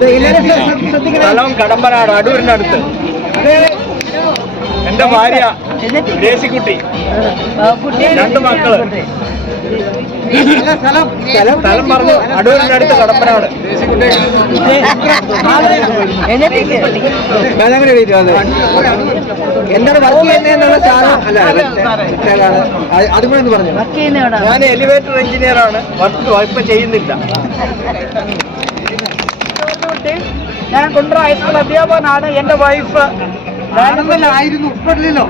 സ്ഥലം കടമ്പനാട്, അടൂരിനടുത്ത്. എന്റെ ഭാര്യ ദേശിക്കുട്ടി, 2 മക്കള്. സ്ഥലം പറഞ്ഞു, അടൂരിനടുത്ത് കടമ്പനാട്. എന്താണ് വർക്ക് ചെയ്യുന്നതെന്നുള്ള സാധനം അല്ല, അതുകൂടെ പറഞ്ഞു. ഞാൻ എലിവേറ്റർ എഞ്ചിനീയർ ആണ്. വർക്ക് ഇപ്പൊ ചെയ്യുന്നില്ല. ഞാൻ കുണ്ട്ര ഹൈസ്കൂൾ അധ്യാപകനാണ്. എന്റെ വൈഫ് ആയിരുന്നു, ഉൾപ്പെടില്ലല്ലോ.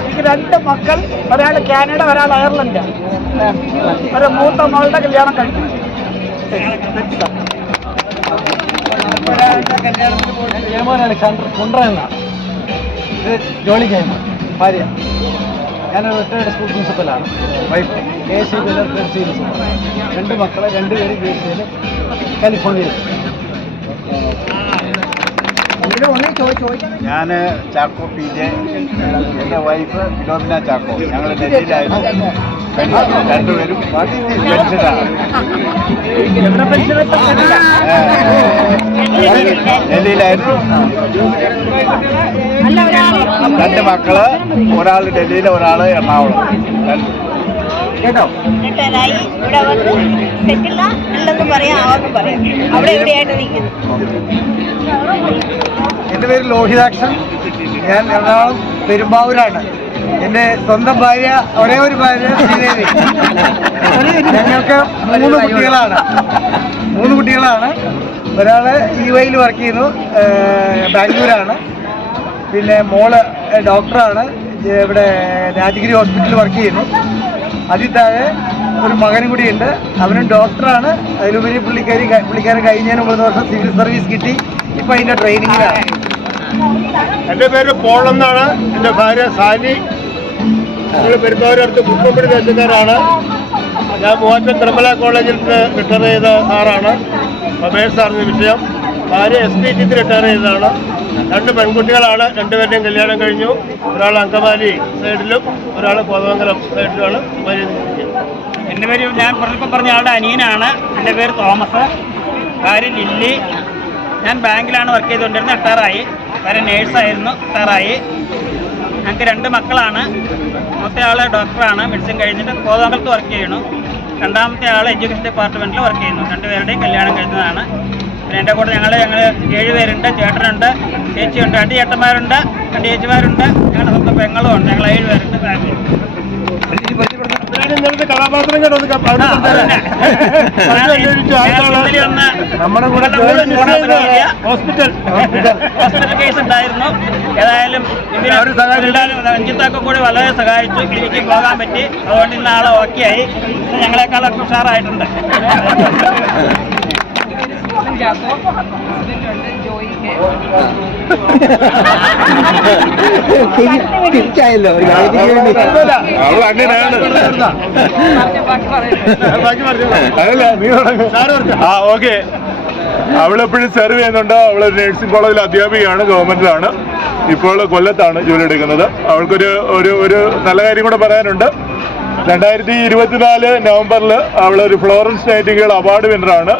എനിക്ക് 2 മക്കൾ, ഒരാൾ കാനഡ, ഒരാൾ അയർലൻഡ്. ഒരു മൂത്ത മകളുടെ കല്യാണം കഴിഞ്ഞു. കുണ്ട്ര എന്ന ജോലിക്ക് ഭാര്യ. ഞാനൊരു റിട്ടയർഡ് സ്കൂൾ പ്രിൻസിപ്പലാണ്. വൈഫ് KC സീരീസ്. 2 മക്കളെ, 2 പേര് KC കാലിഫോർണിയയിൽ. ഞാൻ ചാക്കോ PJ, എൻ്റെ വൈഫ് ഫിലോമിന ചാക്കോ. ഞങ്ങൾ ഡൽഹിയിലായിരുന്നു. 2 പേരും പെൻഷനാണ്. ഡൽഹിയിലായിരുന്നു. 2 മക്കള്, ഒരാൾ ഡൽഹിയിൽ, ഒരാൾ എറണാകുളം. കേട്ടോ, ഇവിടെ വന്ന് സെറ്റില്ല ഉണ്ടെന്ന് പറയാം, അവിടെ എവിടെയായിട്ട് നിൽക്കുന്നു. എൻ്റെ പേര് ലോഹിതാക്ഷൻ. ഞാൻ എറണാകുളം പെരുമ്പാവൂരാണ്. എൻ്റെ സ്വന്തം ഭാര്യ, ഒരേ ഒരു ഭാര്യ ശ്രീദേവി. ഞങ്ങൾക്ക് 3 കുട്ടികളാണ്. ഒരാൾ EYയിൽ വർക്ക് ചെയ്യുന്നു, ബാംഗ്ലൂരാണ്. പിന്നെ മോള് ഡോക്ടറാണ്, ഇവിടെ രാജഗിരി ഹോസ്പിറ്റലിൽ വർക്ക് ചെയ്യുന്നു. അതിൽ താഴെ ഒരു മകനും കൂടിയുണ്ട്, അവനും ഡോക്ടറാണ്. അതിലുപരി പുള്ളിക്കാരൻ കഴിഞ്ഞതിന് 3 വർഷം സിവിൽ സർവീസ് കിട്ടി. ഇപ്പം അതിൻ്റെ ട്രെയിനിങ്ങിലാണ്. എൻ്റെ പേര് പോൾ എന്നാണ്. എൻ്റെ ഭാര്യ സാലി. ഞങ്ങൾ പെരുമ്പാവൂരടുത്ത് കുട്ടമ്പടി ദേശക്കാരാണ്. ഞാൻ മൂവാറ്റം തിരുമല കോളേജിൽ നിന്ന് റിട്ടയർ ചെയ്ത സാറാണ്. കൊമേഴ്സായിരുന്നു വിഷയം. ഭാര്യ SPT റിട്ടയർ ചെയ്തതാണ്. 2 പെൺകുട്ടികളാണ്. 2 പേരുടെയും കല്യാണം കഴിഞ്ഞു. ഒരാൾ അങ്കമാലി സൈഡിലും ഒരാൾ കോതമംഗലം സൈഡിലുമാണ്. എൻ്റെ പേര് ഞാൻ ഇപ്പം പറഞ്ഞ ആളുടെ അനിയനാണ്. എൻ്റെ പേര് തോമസ്. ഭാര്യ ലില്ലി. ഞാൻ ബാങ്കിലാണ് വർക്ക് ചെയ്തുകൊണ്ടിരുന്നത്. റിട്ടയറായി. ഭാര്യ നേഴ്സായിരുന്നു, റിട്ടയറായി. ഞങ്ങൾക്ക് 2 മക്കളാണ്. മൂത്തയാൾ ഡോക്ടറാണ്, മെഡിസിൻ കഴിഞ്ഞിട്ട് കോതമംഗലത്ത് വർക്ക് ചെയ്യണു. രണ്ടാമത്തെ ആൾ എഡ്യൂക്കേഷൻ ഡിപ്പാർട്ട്മെൻറ്റിൽ വർക്ക് ചെയ്യുന്നു. 2 പേരുടെയും കല്യാണം കഴിഞ്ഞതാണ്. പിന്നെ എൻ്റെ കൂടെ ഞങ്ങൾ 7 പേരുണ്ട്. ചേട്ടനുണ്ട്, ചേച്ചിയുണ്ട്, 2 ചേട്ടന്മാരുണ്ട്, 2 ചേച്ചിമാരുണ്ട്, ഞങ്ങളുടെ സ്വന്തം പെങ്ങളും ഉണ്ട്. ഞങ്ങൾ 7 പേരുണ്ട് ബാംഗ്ലൂർ. കഥാപാത്രം ഹോസ്പിറ്റൽ കേസ് ഉണ്ടായിരുന്നു. ഏതായാലും രഞ്ജിത്തൊക്കെ കൂടി വളരെ സഹായിച്ചു. ക്ലിനിക്കിൽ പോകാൻ പറ്റി. അതുകൊണ്ട് ഇന്ന് ആളെ ഓക്കെ ആയി. ഞങ്ങളെക്കാളൊക്കെ ഉഷാറായിട്ടുണ്ട്. തിരിച്ചായല്ലോ. അങ്ങനെയാണ്. ഓക്കെ. അവളെപ്പോഴും സെർവ് ചെയ്യുന്നുണ്ട്. അവൾ നഴ്സിംഗ് കോളേജിൽ അധ്യാപികയാണ്, ഗവൺമെന്റിലാണ്. ഇപ്പോൾ കൊല്ലത്താണ് ജോലി എടുക്കുന്നത്. അവൾക്കൊരു ഒരു നല്ല കാര്യം കൂടെ പറയാനുണ്ട്. 2024 നവംബറിൽ അവളൊരു ഫ്ലോറൻസ് നൈറ്റിംഗേൽ അവാർഡ് വിന്നറാണ്.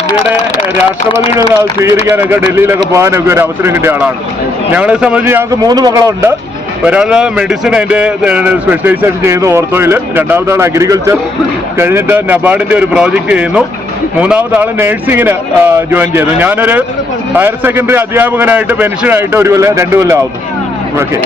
ഇന്ത്യയുടെ രാഷ്ട്രപതിയുടെ നിന്ന് അത് സ്വീകരിക്കാനൊക്കെ ഡൽഹിയിലൊക്കെ പോകാനൊക്കെ ഒരു അവസരം കിട്ടിയ ആളാണ്. ഞങ്ങളെ സംബന്ധിച്ച് ഞങ്ങൾക്ക് 3 മക്കളുണ്ട്. ഒരാൾ മെഡിസിൻ, അതിൻ്റെ സ്പെഷ്യലൈസേഷൻ ചെയ്യുന്നു ഓർത്തോയിൽ. 2ാമത്തെ ആൾ അഗ്രികൾച്ചർ കഴിഞ്ഞിട്ട് നബാർഡിൻ്റെ ഒരു പ്രോജക്റ്റ് ചെയ്യുന്നു. 3ാമത്തെ ആൾ നേഴ്സിങ്ങിന് ജോയിൻ ചെയ്തു. ഞാനൊരു ഹയർ സെക്കൻഡറി അധ്യാപകനായിട്ട് പെൻഷനായിട്ട് 1 കൊല്ലം 2 കൊല്ലം ആവുന്നു. ഓക്കെ.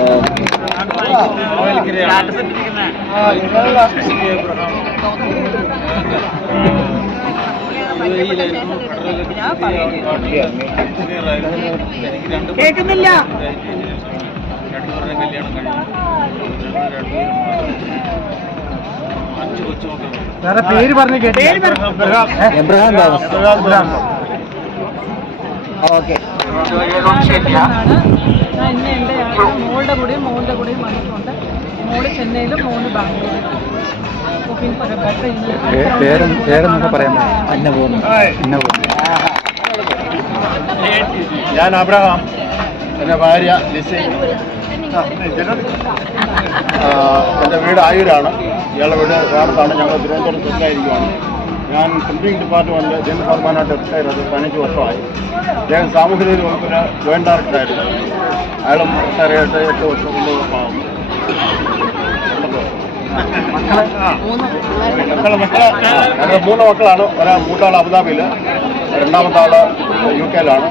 കേൾക്കുന്നില്ല. സാറെ പേര് പറഞ്ഞു കേട്ടോ. Abraham Thomas. ഓക്കെ. ഇന്ന് എൻ്റെ മോളുടെ കൂടെയും വന്നിട്ടുണ്ട്. മോള് ചെന്നൈയിലും മോള് ബാംഗ്ലൂരിലും. പേരെന്നൊക്കെ പറയാൻ അന്നപൂർണ്ണ. ഞാൻ അബ്രഹാം. എൻ്റെ ഭാര്യ ലിസി. എൻ്റെ വീട് ആയൂരാണ്. ഇയാളുടെ വീട് എറണാകുളത്താണ്. ഞങ്ങൾ തിരുവനന്തപുരം സെറ്റിലായിരിക്കുകയാണ്. ഞാൻ പ്രിൻറ്റിംഗ് ഡിപ്പാർട്ട്മെൻറ്റ് ജനറൽ ഫോർമാനായിട്ട് റിട്ടയർ ചെയ്ത് 15 വർഷമായി. അദ്ദേഹം സാമൂഹ്യനീതി വകുപ്പിന് ജോയിൻറ്റ് ഡയറക്ടറായിരുന്നു. അയാളും റിട്ടയർ ചെയ്തിട്ട് 8 വർഷം കൊണ്ട് ആകും. ഞങ്ങൾ 3 മക്കളാണ്. മൂത്താൾ അബുദാബിയിൽ, രണ്ടാമത്തെ ആൾ UK യിലാണ്,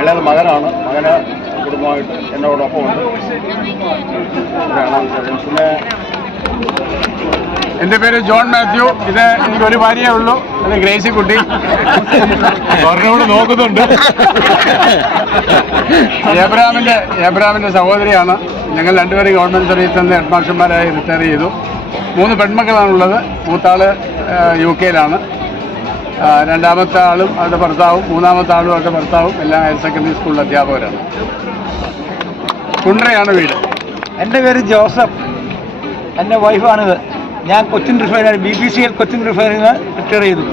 ഇളയത് മകനാണ്. മകന് കുടുംബമായിട്ട് എന്നോടൊപ്പം ഉണ്ട്. പിന്നെ എൻ്റെ പേര് ജോൺ മാത്യു. ഇത് എനിക്കൊരു ഭാര്യയേ ഉള്ളൂ, അത് ഗ്രേസി കുട്ടി. പറഞ്ഞോട് നോക്കുന്നുണ്ട്. ഏബ്രഹാമിൻ്റെ സഹോദരിയാണ്. ഞങ്ങൾ രണ്ടുപേരും ഗവൺമെൻറ് സർവീസിൽ നിന്ന് ഹെഡ് മാസ്റ്റർമാരായി റിട്ടയർ ചെയ്തു. 3 പെൺമക്കളാണുള്ളത്. മൂത്താൾ UK യിലാണ്, രണ്ടാമത്തെ ആളും അവരുടെ ഭർത്താവും, മൂന്നാമത്തെ ആളും അവരുടെ ഭർത്താവും എല്ലാം ഹയർ സെക്കൻഡറി സ്കൂളിൽ അധ്യാപകരാണ്. കുണ്ട്രയാണ് വീട്. എൻ്റെ പേര് ജോസഫ്. എൻ്റെ വൈഫാണിത്. ഞാൻ കൊച്ചിൻ റിഫൈനറി BPCL കൊച്ചിൻ റിഫൈനറിൽ നിന്ന് റിട്ടയർ ചെയ്തു.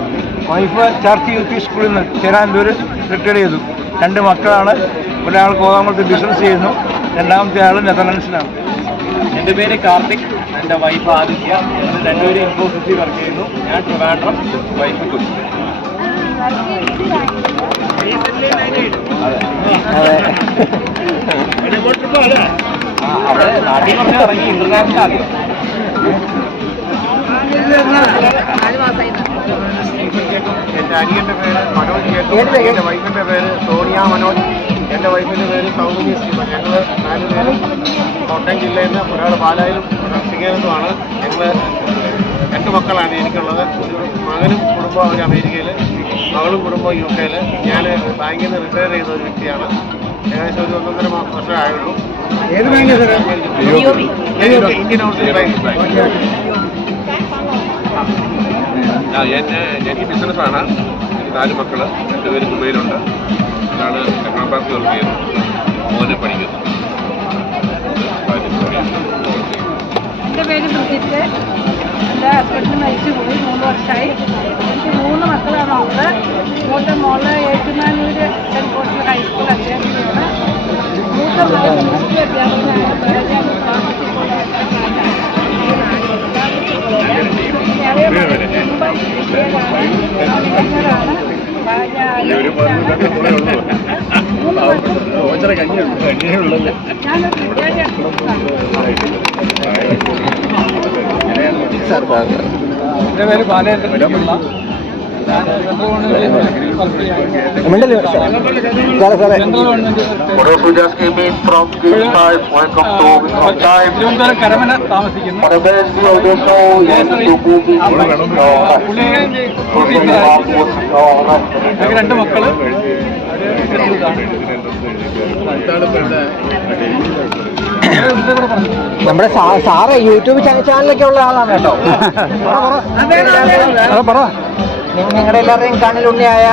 വൈഫ് ചർച്ച് UP സ്കൂളിൽ നിന്ന് ചേരാനൂർ റിട്ടയർ ചെയ്തു. 2 മക്കളാണ്. ഒരാൾ കോതമംഗലത്ത് ബിസിനസ് ചെയ്യുന്നു, രണ്ടാമത്തെ ആൾ നെതർലൻഡ്സിലാണ്. എൻ്റെ പേര് കാർത്തിക്. എൻ്റെ വൈഫ് ആദിത്യ. ഞങ്ങൾ രണ്ടുപേരും ഇൻഫോസിസിൽ വർക്ക് ചെയ്യുന്നു. ഞാൻ ട്രിവാൻഡ്രം, വൈഫ് കൊച്ചി. അവിടെ നാട്ടിൽ പറഞ്ഞാൽ ഇറങ്ങി ഇന്റർനാഷണൽ ആദ്യം. എൻ്റെ അനിയൻ്റെ പേര് മനോജ് കേട്ടു. എൻ്റെ വൈഫിൻ്റെ പേര് സോണിയ മനോജ്. എൻ്റെ വൈഫിൻ്റെ പേര് സൗമ്യ ശിവൻ. ഞങ്ങൾ 4 പേരും കോട്ടയം ജില്ലയിൽ നിന്ന്, ഒരാൾ പാലായിലും ഒരാൾ സിംഗേരത്തുമാണ്. ഞങ്ങൾ 2 മക്കളാണ് എനിക്കുള്ളത്. ഒരു മകനും കുടുംബം അവർ അമേരിക്കയിൽ, മകളും കുടുംബം UK യിൽ. ഞാൻ ബാങ്കിൽ നിന്ന് റിട്ടയർ ചെയ്ത ഒരു വ്യക്തിയാണ്. ഏകദേശം ഒരു 1.5 വർഷമേ ആയുള്ളൂ. ഏത് ബാങ്ക്? Indian overseas bank. എനിക്ക് ബിസിനസ്സാണ്. എനിക്ക് 4 മക്കൾ. 2 പേര് ദുബൈയിലുണ്ട്, ഒരാൾ എറണാകുളത്ത് വർക്ക് ചെയ്യുന്നു, മോനെ പഠിക്കുന്നു. എൻ്റെ പേര് ബ്രിജിത്ത്. എൻ്റെ ഹസ്ബൻഡിന് മരിച്ചു പോയി 3 വർഷമായി. എനിക്ക് 3 മക്കളാണ് ഉള്ളത്. മൂത്ത മോള് ഏറ്റുമാനൂർ സെൻറ്റ് പോൾസ് ഹൈസ്കൂൾ അധ്യാപികയാണ്. മൂത്ത മകൻ മ്യൂസിക് അധ്യാപകനാണ്. എൻ്റെ പേര് ബാലേന്ദ്രൻ. തിരുവനന്തപുരം കരമന താമസിക്കുന്നു. ഞങ്ങൾക്ക് 2 മക്കള്. നമ്മുടെ സാറ് യൂട്യൂബ് ചാനലൊക്കെ ഉള്ള ആളാണ് കേട്ടോ. പറ. നിങ്ങളുടെ എല്ലാവരുടെയും ചാനൽ ഉണ്ണിയായ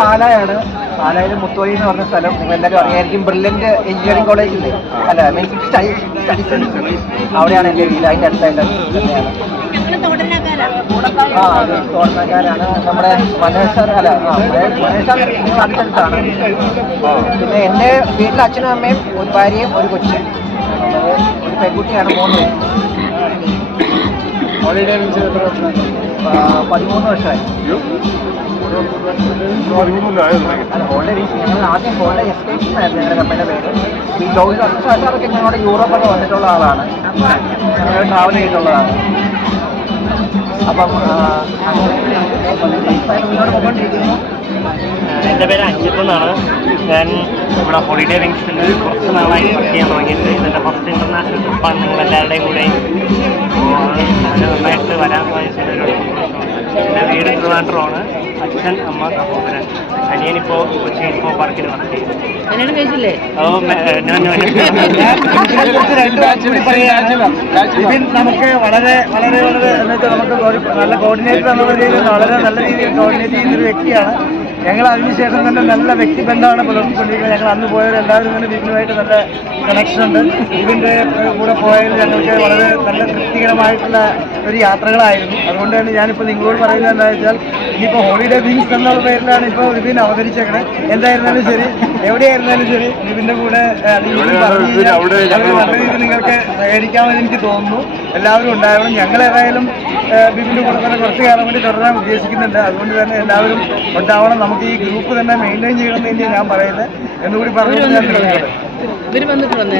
പാലായാണ്. പാലായിൽ മുത്തോയി എന്ന് പറഞ്ഞ സ്ഥലം നിങ്ങളെല്ലാവരും അറിയായിരിക്കും. ബ്രില്യൻറ്റ് എഞ്ചിനീയറിംഗ് കോളേജില്ലേ, അല്ല മീൻസ് സ്റ്റഡീസ് അവിടെയാണ് എൻ്റെ വീട്. അതിൻ്റെ അടുത്തായിട്ട് തന്നെയാണ്. അത് തോട്ടക്കാരാണ്. നമ്മുടെ മനോജ് സാർ, അല്ല മനോജ് സാർ അടുത്തടുത്താണ്. പിന്നെ എൻ്റെ വീട്ടിൽ അച്ഛനും അമ്മയും, ഒരു ഭാര്യയും ഒരു കൊച്ചും. ഒരു പെൺകുട്ടിയാണ്. 3 ഹോളിഡേ വിൻസ് 13 വർഷമായി. അല്ല, ഹോളിഡേ വിൻസ് ഞങ്ങൾ ആദ്യം ഹോളിഡേ എസ്കേപ്സ് ആയിരുന്നു ഞങ്ങളുടെ കമ്പനിയുടെ പേര്. ഈ ലോക സാറൊക്കെ ഞങ്ങളുടെ യൂറോപ്പൊക്കെ വന്നിട്ടുള്ള ആളാണ്. ഞങ്ങൾ ട്രാവൽ ചെയ്തിട്ടുള്ളതാണ്. അപ്പം മുന്നോട്ട് പോയിക്കൊണ്ടിരിക്കുന്നു. എൻ്റെ പേര് അഞ്ജിത്ത് എന്നാണ്. ഞാൻ ഇവിടെ ഹോളിഡേ വിങ്സിൽ കുറച്ച് നാളായി വർക്ക് ചെയ്യാൻ തുടങ്ങിയിട്ട്. ഇതിൻ്റെ ഫസ്റ്റ് ഇൻ്റർനാഷണൽ ട്രിപ്പാണ് നിങ്ങളെല്ലാവരുടെയും കൂടെയും. അതിന് നന്നായിട്ട് വരാൻ സാധിച്ചൊരു എൻ്റെ വീട് ട്രിവാൻഡ്രമാണ്. അച്ഛൻ, അമ്മ, സഹോദരൻ. അനിയനിപ്പോൾ കൊച്ചി ഇൻഫോ പാർക്കിൽ വർക്ക് ചെയ്യും. നമുക്ക് വളരെ വളരെ വളരെ എന്നിട്ട് നമുക്ക് നല്ല കോർഡിനേറ്റർ എന്നുള്ള രീതിയിൽ വളരെ നല്ല രീതിയിൽ കോർഡിനേറ്റ് ചെയ്യുന്നൊരു വ്യക്തിയാണ്. ഞങ്ങൾ അതിനുശേഷം തന്നെ നല്ല വ്യക്തിബന്ധമാണ് പുലർത്തിക്കൊണ്ടിരിക്കുന്നത്. ഞങ്ങൾ അന്ന് പോയവർ എല്ലാവരും തന്നെ ബിബിനുമായിട്ട് നല്ല കണക്ഷൻ ഉണ്ട്. ഇതിൻ്റെ കൂടെ പോയതിൽ ഞങ്ങൾക്ക് വളരെ നല്ല തൃപ്തികരമായിട്ടുള്ള ഒരു യാത്രകളായിരുന്നു. അതുകൊണ്ടാണ് ഞാനിപ്പോൾ നിങ്ങളോട് പറയുന്നത് എന്താണെന്ന് വെച്ചാൽ ഇനിയിപ്പോൾ ഹോളിഡേ വിങ്സ് എന്നുള്ള പേരിലാണ് ഇപ്പോൾ ബിബിൻ അവതരിച്ചേക്കണേ. എന്തായിരുന്നാലും ശരി, എവിടെയായിരുന്നാലും ശരി, ബിബിൻ്റെ കൂടെ നല്ല രീതിയിൽ നിങ്ങൾക്ക് സഹകരിക്കാമെന്ന് എനിക്ക് തോന്നുന്നു. എല്ലാവരും ഉണ്ടാവണം. ഞങ്ങളേതായാലും ബിബിൻ്റെ കൂടെ തന്നെ കുറച്ച് കാലം വേണ്ടി തുടരാൻ ഉദ്ദേശിക്കുന്നുണ്ട്. അതുകൊണ്ട് തന്നെ എല്ലാവരും ഉണ്ടാവണം. നമുക്ക് ഈ ഗ്രൂപ്പ് തന്നെ മെയിൻറ്റെയിൻ ചെയ്യണമെന്ന് തന്നെയാണ് ഞാൻ പറയുന്നത്. എന്നുകൂടി പറഞ്ഞു ഞാൻ ഇവർ വന്നിട്ട് വന്നേ